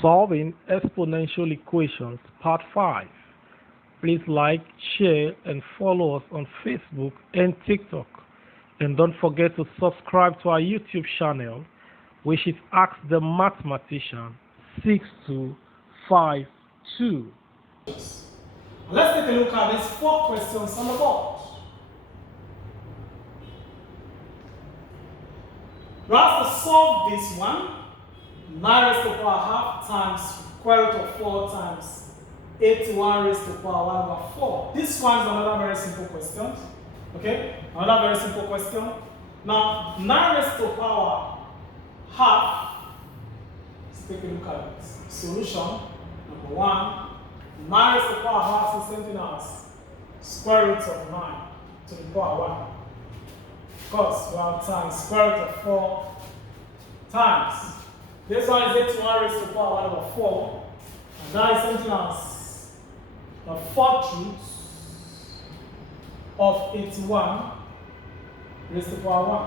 Solving exponential equations, part 5. Please like, share, and follow us on Facebook and TikTok. And don't forget to subscribe to our YouTube channel, which is Ask the Mathematician 6252. Let's take a look at these 4 questions on the board. We have to solve this one. 9 raised to the power half times square root of 4 times 81 raised to the power 1 over 4. This one is another very simple question. Okay? Another very simple question. Now, 9 raised to the power half. Let's take a look at it. Solution number 1. 9 raised to the power half is something as square root of 9 to the power 1. Of course, we have times square root of 4 times. This one is 81 raised to the power 1 over 4. And that is something as the 4th root of 81 raised to the power 1.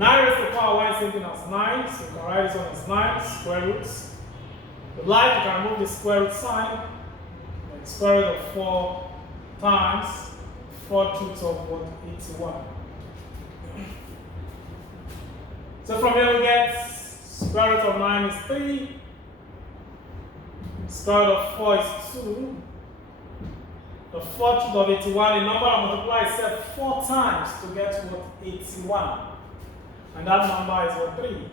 9 raised to the power 1 is something as 9, so you can write this one as 9 square roots. If you like, you can remove the square root sign, and square root of 4 times 4th root of 81. So from here we get square root of 9 is 3, square root of 4 is 2, the 4th root of 81, the number I multiply itself 4 times to get what? 81. And that number is what? 3.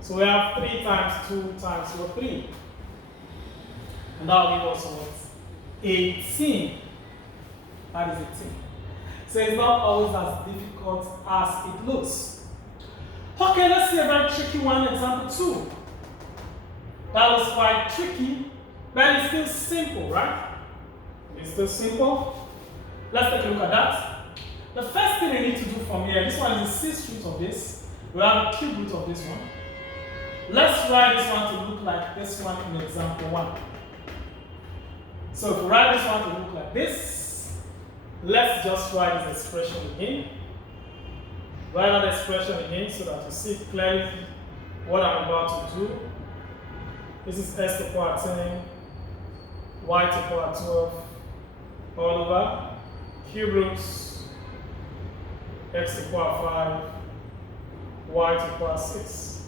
So we have 3 times 2 times what? 3. And that will give us what? 18. That is 18. So it's not always as difficult as it looks. Okay, let's see a very tricky one, example 2. That was quite tricky, but it's still simple, right? It's still simple. Let's take a look at that. The first thing we need to do from here, this one is the 6th root of this. We have the cube root of this one. Let's write this one to look like this one in example 1. So if we write this one to look like this, let's just write this expression again. Write that expression again so that you see clearly what I'm about to do. This is x to the power 10, y to the power 12, all over, cube roots, x to the power 5, y to the power 6.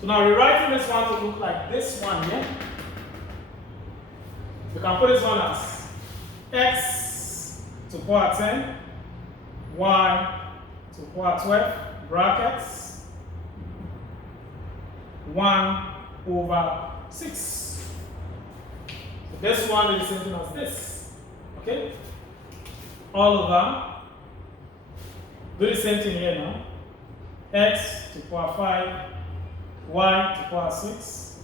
So now rewriting this one to look like this one here. You can put this one as x to the power 10, y to the power 12, brackets, 1 over 6. So this one is the same thing as this. Okay? All over. Do the same thing here now. X to the power 5, y to the power 6.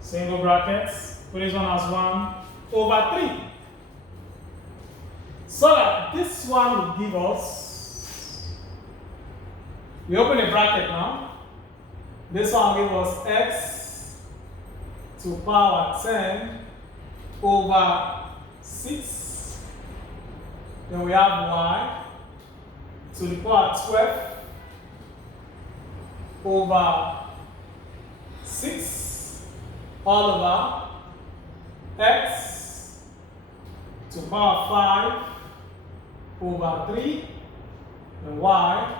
Single brackets. Put this one as 1 over 3. So that this one will give us, we open a bracket now. This one will give us x to the power 10 over 6. Then we have y to the power 12 over 6 all over x to the power 5 over 3 and y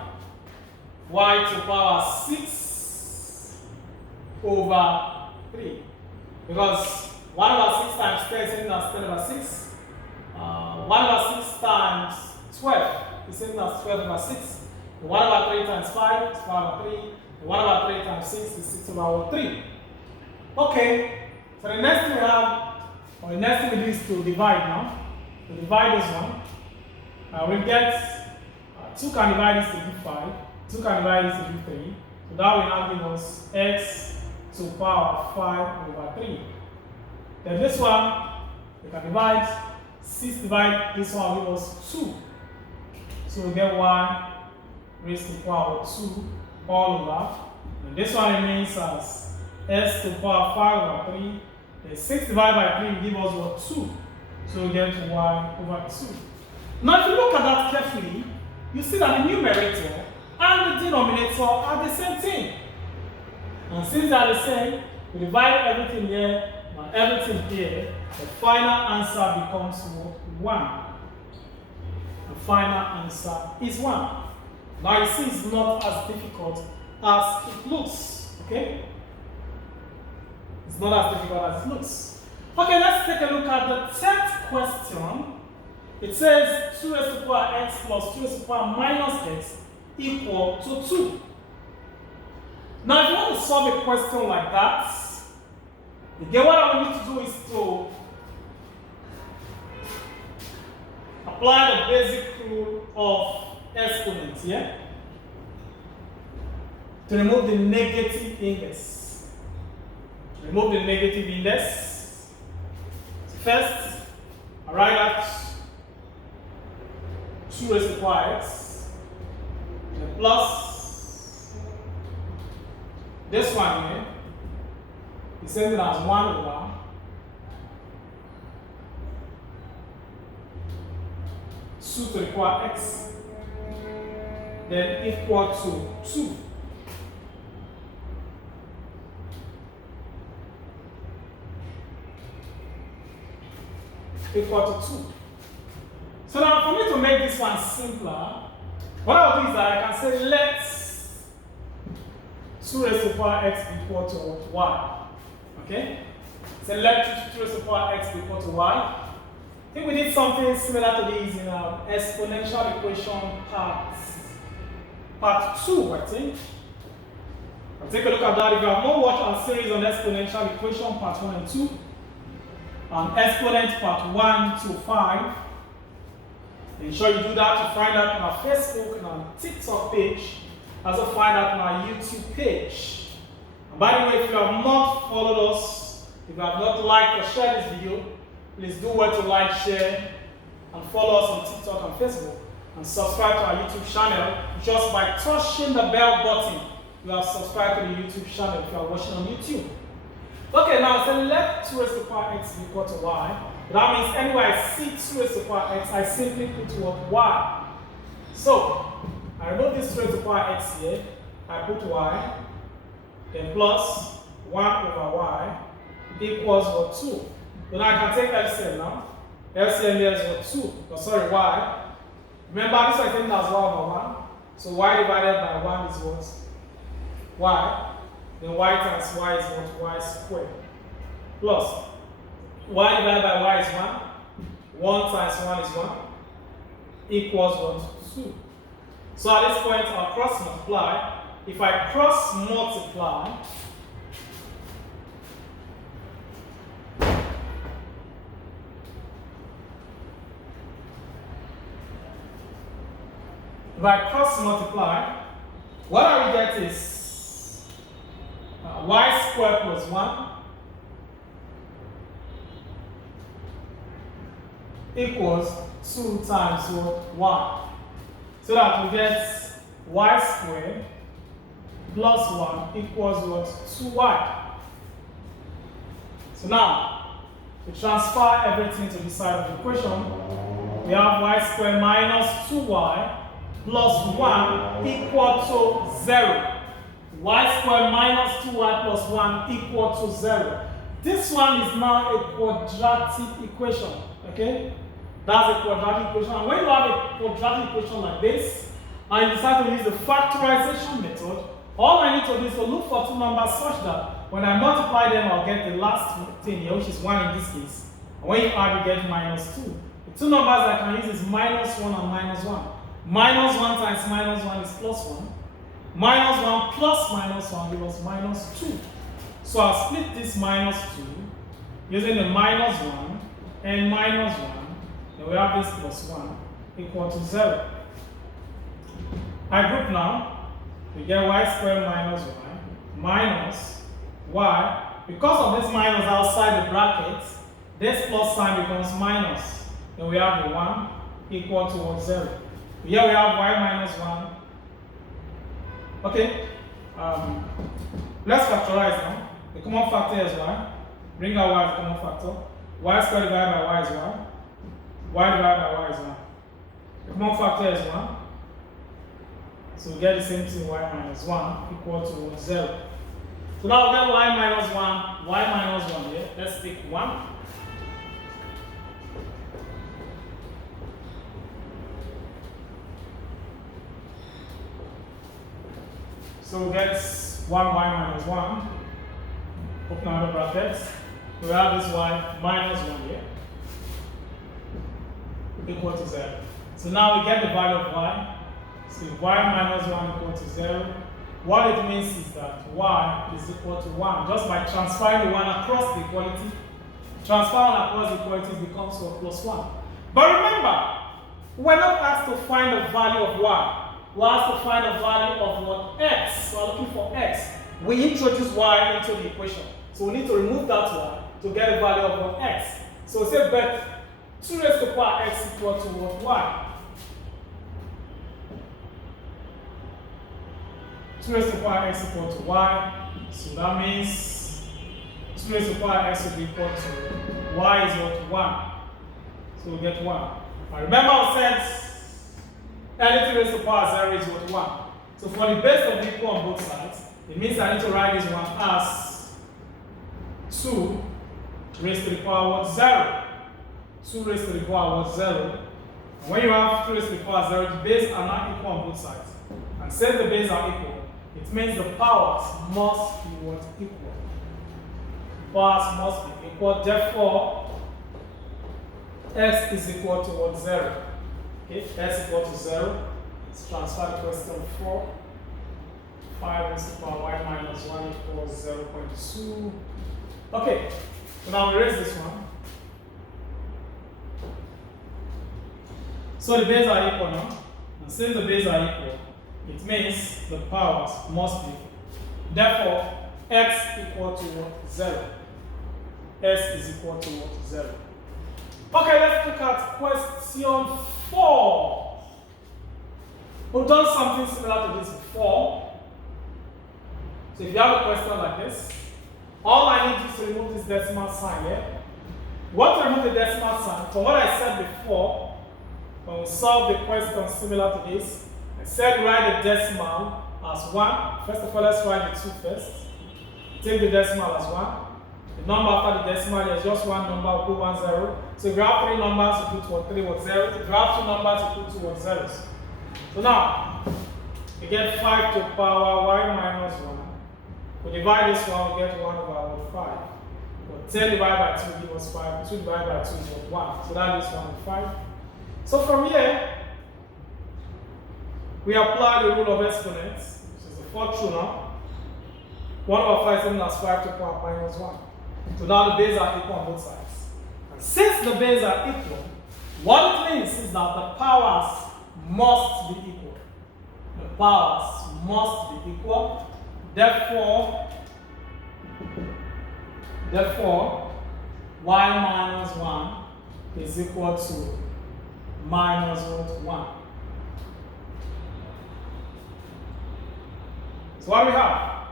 to the power 6 over 3. Because 1 over 6 times 10 is same as 10 over 6. 1 over 6 times 12 is same as 12 over 6. 1 over 3 times 5 is 5 over 3. 1 over 3 times 6 is 6 over 3. Okay, so the next thing we have, or the next thing we do is to divide now. To divide this one, we get 2 can divide this to give 5. 2 can divide this to give 3. So that will now give us x to the power 5 over 3. Then this one, we can divide 6 divide this one will give us 2. So we get y raised to the power 2 all over. And this one remains as s to the power 5 over 3. Then 6 divided by 3 will give us what? 2. So we get y over 2. Now if you look at that carefully, you see that the numerator and the denominator are the same thing. And since they are the same, we divide everything here and everything here. The final answer becomes what? 1. The final answer is 1. Now you see it's not as difficult as it looks. Okay? It's not as difficult as it looks. Okay, let's take a look at the third question. It says 2 raised to the power x plus 2 raised to the power minus x equal to 2. Now, if you want to solve a question like that, again, what I want you to do is to apply the basic rule of exponents, yeah? To remove the negative index. Remove the negative index. First, I write out 2 raised to the power x, and plus this one here is same thing as 1 over two to the power x, then equal to 2. Equal to 2. So now for me to make this one simpler, what I'll do is that I can say let 2 raised to the power x equal to y. Okay? So let 2 raised to the power x equal to y. I think we did something similar to this in our exponential equation part 2, I think. I'll take a look at that. If you have not watched our series on exponential equation part 1 and 2, and exponent part 1 to 5, ensure you do that to find out on our Facebook and our TikTok page. Also find out on our YouTube page. And by the way, if you have not followed us, if you have not liked or shared this video, please do well to like, share, and follow us on TikTok and Facebook. And subscribe to our YouTube channel just by touching the bell button. You have subscribed to the YouTube channel if you are watching on YouTube. Okay, now so let 2 raised to the power x equal to y. That means anywhere I see 2 raised to the power x, I simply put what? Y. So, I remove this 2 raised to the power x here, I put y, then plus 1 over y equals what? 2. So now I can take LCM now. LCM here is what? 2. Oh, sorry, y. Remember, this I think that's 1 over 1. So y divided by 1 is what? Y. Then y times y is what? Y squared. Plus y divided by y is 1. 1 times 1 is 1. Equals what? 2. So at this point, I'll cross multiply. If I cross multiply, what I will get is y squared plus 1 equals 2 times what? Y. So that we get y squared plus 1 equals what? 2y. So now, to transfer everything to this side of the equation, we have y squared minus 2y plus 1 equal to 0. Y squared minus 2y plus 1 equal to 0. This one is now a quadratic equation. Okay? That's a quadratic equation. And when you have a quadratic equation like this, and you decide to use the factorization method, all I need to do is to look for two numbers such that when I multiply them, I'll get the last thing here, which is 1 in this case. And when you add, you get minus 2. The two numbers I can use is minus 1 and minus 1. Minus 1 times minus 1 is plus 1. Minus 1 plus minus 1 gives us minus 2. So I'll split this minus 2 using the minus 1 and minus 1. Then we have this plus 1 equal to 0. I group now. We get y squared minus y minus y. Because of this minus outside the bracket, this plus sign becomes minus. Then we have the 1 equal to what? 0. Here we have y minus 1. Okay. Let's factorize now. The common factor is y. Bring out y as a common factor. Y squared divided by y is y. Y divided by y is 1. The common factor is 1. So we get the same thing, y minus 1 equal to 0. So now we get y minus 1, y minus 1 here. Let's take 1. So we get 1y minus 1. Open another bracket. We have this y minus 1 here. Equal to 0. So now we get the value of y. So y minus 1 equal to 0. What it means is that y is equal to 1. Just by transferring the 1 across the equality, transferring across the equalities becomes 1 plus 1. But remember, we're not asked to find the value of y. We're asked to find the value of what? X. So we're looking for x. We introduce y into the equation. So we need to remove that y to get the value of what? X. So we say bet 2 raised to the power x equal to what? Y. 2 raised to the power x equal to y. So that means 2 raised to the power x will be equal to y is equal to 1. So we get 1. And remember I said anything raised to the power 0 is equal to 1. So for the base of equal on both sides, it means I need to write this one as 2 raised to the power 0. 2 raised to the power 0. And when you have 2 raised to the power 0, the bases are not equal on both sides. And since the bases are equal, it means the powers must be what? Equal. Powers must be equal. Therefore, x is equal to what? 0. Okay, x equal to 0. Let's transfer the question 4. 5 raised to the power y minus 1 equals 0.2. Okay, so now we raise this one. So the bases are equal now. And since the bases are equal, it means the powers must be equal. Therefore, x equal to what? 0. x is equal to what? 0. Okay, let's look at question 4. We've done something similar to this before. So if you have a question like this, all I need is to remove this decimal sign here. What to remove the decimal sign? From what I said before, when we solve the question similar to this, I said write the decimal as 1. First of all, let's write the 2 first. Take the decimal as 1. The number after the decimal, there's just one number, we put 1 0. So if you have 3 numbers, you put what? 3 what? 0. If you have 2 numbers, you put 2 what? Zeros. So now, we get 5 to the power y minus 1. We divide this one, we get 1 over 5. Well, 10 divided by 2 gives us 5. 2 divided by 2 is what? 1. So that is 1 over 5. So from here, we apply the rule of exponents, which is the fourth rule now. 1 over 5 is same as 5 to the power minus 1. So now the bases are equal on both sides. And since the bases are equal, what it means is that the powers must be equal. The powers must be equal. Therefore, y minus 1 is equal to minus 1. So what do we have?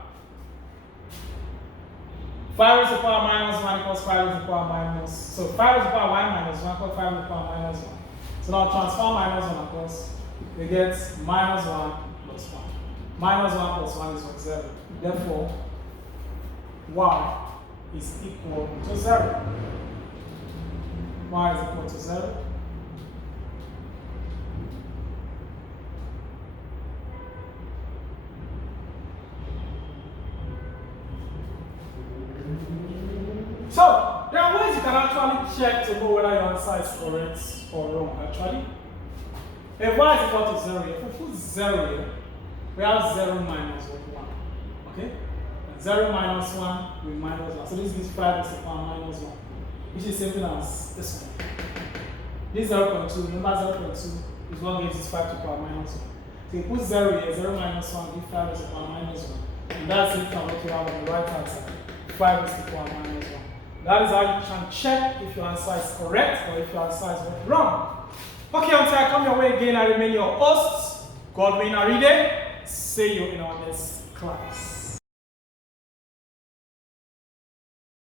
5 raised to the power minus 1 equals 5 raised to the power minus. So 5 raised to the power y minus 1 equals 5 raised to the power minus 1. So now transform minus 1 across. We get minus 1 plus 1. Minus 1 plus 1 is what? 0. Therefore, y is equal to 0. Y is equal to 0. So, there are ways you can actually check to know whether your answer is correct or wrong, actually. If y is equal to 0 here, if we put 0 here, we have 0 minus 1. Okay? And 0 minus 1 with minus 1. So this gives 5 raised to the power minus 1, which is the same thing as this one. This 0.2, remember 0.2 is what gives us 5 to the power minus 1. So you put 0 here, 0 minus 1, give 5 raised to the power minus 1. And that's it, what you have on the right hand side. 5 raised to the power minus 1. That is how you can check if your answer is correct or if your answer is wrong. Okay, until I come your way again, I remain your host, Godwin Aride. See you in our next class.